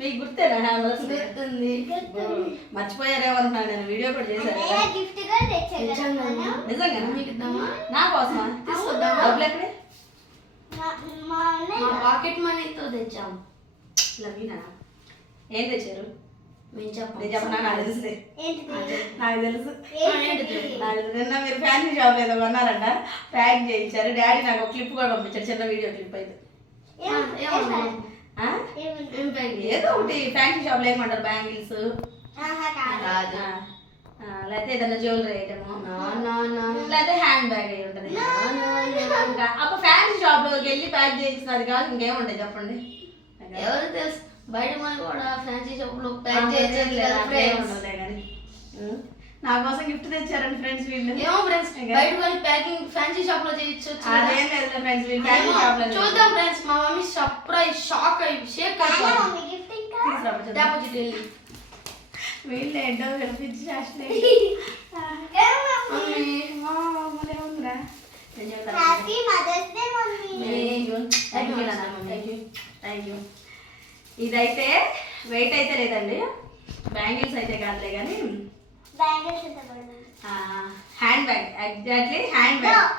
మీకు గుర్తేనా హ్యాంబర్స్? మర్చిపోయారేమనుకున్నాను నేను, వీడియో కూడా చేశాను. నిజంగా నా కోసమా? డబ్బులు ఎక్కడే? పాకెట్ మనీతో తెచ్చాము. లవీనా ఏం తెచ్చారు? నేను చెప్పనా? నాకు తెలుసులే, నాకు తెలుసు. నిన్న మీరు ఫ్యాన్సీ షాప్ ఏదో కొన్నారంట, ప్యాక్ చేయించారు. డాడీ నాకు ఒక క్లిప్ కూడా పంపించారు, చిన్న వీడియో క్లిప్ అయితే. ఏదో ఒకటి ఫ్యాన్సీ షాప్ లేకమంటారు, బ్యాంగిల్స్ లేకపోతే ఏదైనా జ్యువెలరీ ఐటమ్, లేకపోతే హ్యాండ్ బ్యాగ్ అయి ఉంటుంది. అప్పుడు ఫ్యాన్సీ షాప్ లోకి వెళ్ళి ప్యాక్ చేయించినది కాదు ఇంకేముంటాయి చెప్పండి? ఎవరు తెలుసు, బయట మనం కూడా ఫ్యాన్సీ షాప్ లో ప్యాక్ చేయించలే కానీ నా కోసం గిఫ్ట్ తెచ్చారండి ఫ్రెండ్స్ వీళ్ళు. ఏమో ఫ్రెండ్స్, బయట కొని ప్యాకింగ్ ఫ్యాన్సీ షాప్ లో చేయొచ్చు. అదేం లేదు ఫ్రెండ్స్, వీళ్ళు ఫ్యాన్సీ షాప్ లో చూద్దాం ఫ్రెండ్స్. మా మమ్మీ సర్ప్రైజ్ షాక్ అయ్యి షేక్ అయిపోయింది. వీళ్ళు ఏంటో వినిపించి థ్యాంక్ యూ. ఇదైతే వెయిట్ అయితే లేదండి, బ్యాంగిల్స్ అయితే కాదులే కానీ hand bag, exactly hand bag.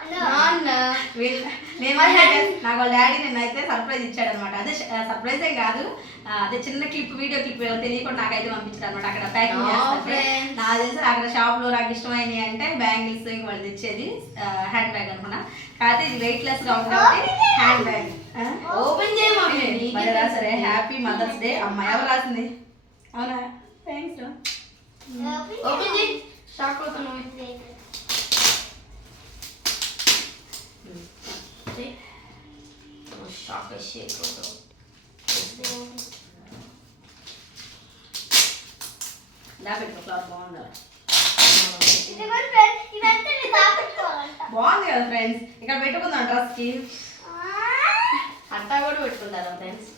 నాకు వాళ్ళ డాడీ నిన్నైతే సర్ప్రైజ్ ఇచ్చాడు అనమాట. అదే సర్ప్రైజ్ ఏం కాదు, అదే చిన్న క్లిప్, వీడియో క్లిప్ తెలియకుండా నాకైతే పంపించాడు అనమాట. అక్కడ ప్యాకింగ్ చేస్తే నాకు తెలిసి అక్కడ షాప్ లో నాకు ఇష్టమైనవి అంటే బ్యాంగిల్స్ వాళ్ళు తెచ్చేది హ్యాండ్ బ్యాగ్ అనుకున్నా. కాకపోతే ఇది వెయిట్ లెస్ గా ఉంటుంది హ్యాండ్ బ్యాగ్. ఓపెన్ చేయమని రాసరే హ్యాపీ మదర్స్ డే అమ్మ. ఎవరు రాసింది? అవునా, థ్యాంక్స్. ఓపెన్ చేయి, షాక్ అవుతాను. షాక్ షేక్ అవుతావు. బాగుంది కదా ఫ్రెండ్స్, ఇక్కడ పెట్టుకుందాం డ్రెస్ కి. అట్టా కూడా పెట్టుకుంటారా ఫ్రెండ్స్?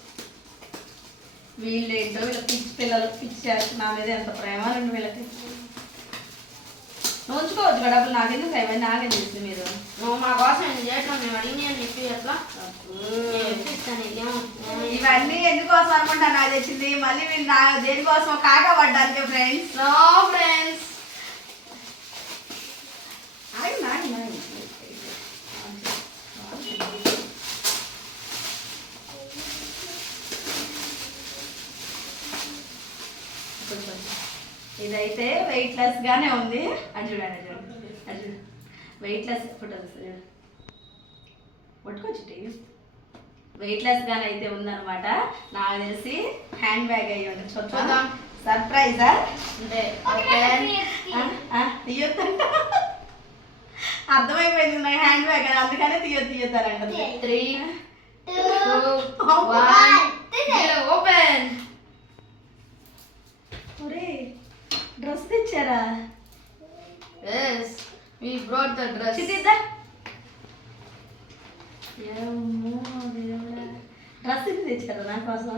వీళ్ళు ఏంటో వీళ్ళ పిచ్చి పిల్లలు పిచ్చారు, నా మీద ఎంత ప్రేమ రండి వీళ్ళకి. నువ్వు ఉంచుకోవచ్చు కదా డబ్బులు, నాకెందుకు అవన్నీ నాకే తెలుసు. మీరు నువ్వు మా కోసం చేయటం మేము అడిగి అని చెప్పి ఎట్లా ఇవన్నీ ఎందుకోసం అనుకుంటా నాకు తెచ్చింది. మళ్ళీ వీళ్ళు నా దేనికోసం కాకా పడ్డానికి ఫ్రెండ్స్. నో ఫ్రెండ్స్, ఇదైతే వెయిట్ లెస్ గానే ఉంది. అది చూడండి, అది చూడండి, వెయిట్ లెస్ ఫోటోస్ పట్టుకోవచ్చు. టీవీ వెయిట్ లెస్ గానే అయితే ఉందన్నమాట. నాకు తెలిసి హ్యాండ్ బ్యాగ్ అయ్యి ఉంటుంది. చూద్దాం, సర్ప్రైజా అంటే తీయొద్దంట, అర్థమైపోయింది నాకు హ్యాండ్ బ్యాగ్ అని, అందుకనే తీయొద్దారంట. 3, 2, 1 ఓపెన్. డ్రెస్ తెచ్చారా? yes, we brought the dress. Dress ఇది తెచ్చారా నా కోసం?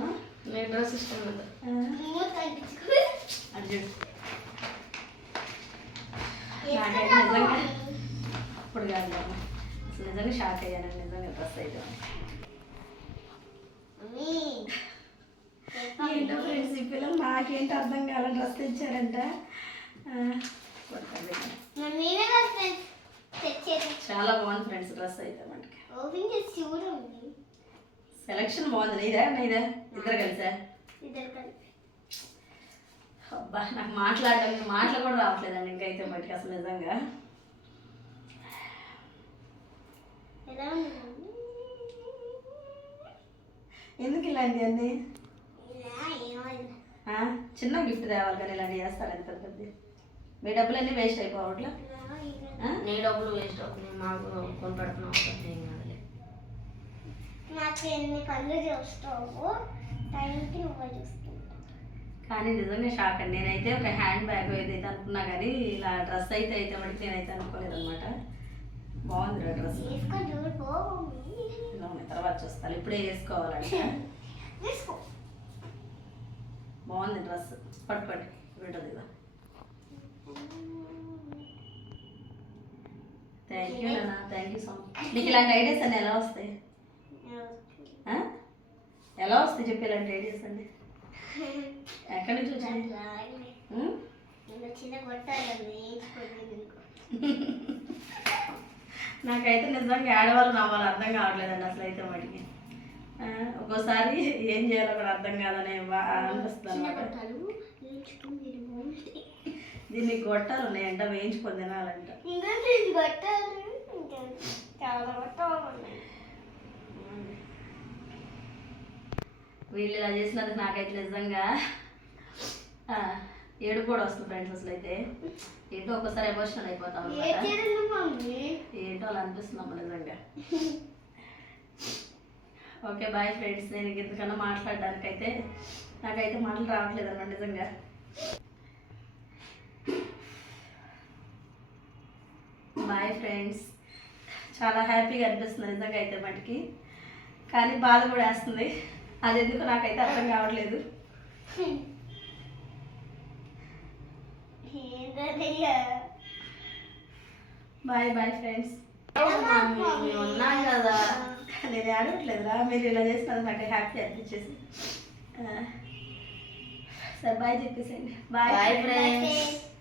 నేను డ్రెస్ ఇష్టం కదా. అది నిజంగా అప్పుడు కాదు, అసలు నిజంగా షాక్ అయ్యానండి నిజంగా డ్రెస్ అయితే. ఏంటో ఫ్రెండ్స్, ఈ పిల్లలు నాకేంటి అర్థం కావాలి, డ్రెస్ తెచ్చారంట. చాలా బాగుంది ఫ్రెండ్స్ డ్రెస్ అయితే మనకి. సెలక్షన్ బాగుంది. నీదా నీదా? ఇద్దరు కలిసా? అబ్బా, నాకు మాటలు కూడా రావట్లేదండి ఇంకైతే బయటికి అసలు నిజంగా. ఎందుకు ఇలాంటి అన్నీ? చిన్న గిఫ్ట్ తేవాలి కానీ ఇలాంటివి చేస్తారు ఎంత పెద్దది. మీ డబ్బులన్నీ వేస్ట్ అయిపోవట్లా? నీ డబ్బులు వేస్ట్ అవుతుంది, మాకు కొనిపెడుతున్నావు. కానీ నిజంగా షాక్ అండి. నేనైతే ఒక హ్యాండ్ బ్యాగ్ ఏదైతే అనుకున్నా కానీ ఇలా డ్రెస్ అయితే మటుకు నేనైతే అనుకోలేదు అనమాట. బాగుంది డ్రెస్. తర్వాత చూస్తాను, ఇప్పుడే వేసుకోవాలంటే. బాగుంది డ్రెస్. పట్టుకోండి ఉంటుంది కదా. థ్యాంక్ యూ నాన్న, థ్యాంక్ యూ సో మచ్. నీకు ఇలాంటి ఐడియాస్ అన్నీ ఎలా వస్తాయి చెప్పి ఇలాంటి ఐడియాస్ అండి? ఎక్కడి నుంచి వచ్చింది? ఉం? చిన్న కొట్టాలి వేయించుకోలేదు. నాకైతే నిజంగా ఆడవాళ్ళు నవ్వాలి అర్థం కావట్లేదండి అసలు అయితే వాటికి. ఒక్కోసారి ఏం చేయాలో కూడా అర్థం కాదనే అనిపిస్తుంది అన్నమాట. దీనికి గొట్టాలు ఉన్నాయంట, వేయించుకొని తినాలంట. వీళ్ళు ఇలా చేసినందుకు నాకైతే నిజంగా ఏడుపు కూడా వస్తుంది ఫ్రెండ్స్. అసలు అయితే ఏంటో ఒక్కోసారి ఎమోషనల్ అయిపోతాం అన్నమాట. ఏంటో అలా అనిపిస్తున్నాము నిజంగా. Okay bye friends. నేను ఇంతకన్నా మాట్లాడడానికైతే నాకైతే మాటలు రావట్లేదు అన్నమాట నిజంగా. Bye friends. చాలా హ్యాపీగా అనిపిస్తుంది నిజంగా అయితే మటుకి, కానీ బాధ కూడా వేస్తుంది. అది ఎందుకు నాకైతే అర్థం కావట్లేదు. Bye bye friends. ఉన్నాం కదా. నేను ఆడట్లేదురా, మీరు ఇలా చేసినందుకు నాకు హ్యాపీ అనిపించేసి. సరే బాయ్ చెప్పేసేయండి. Bye friends.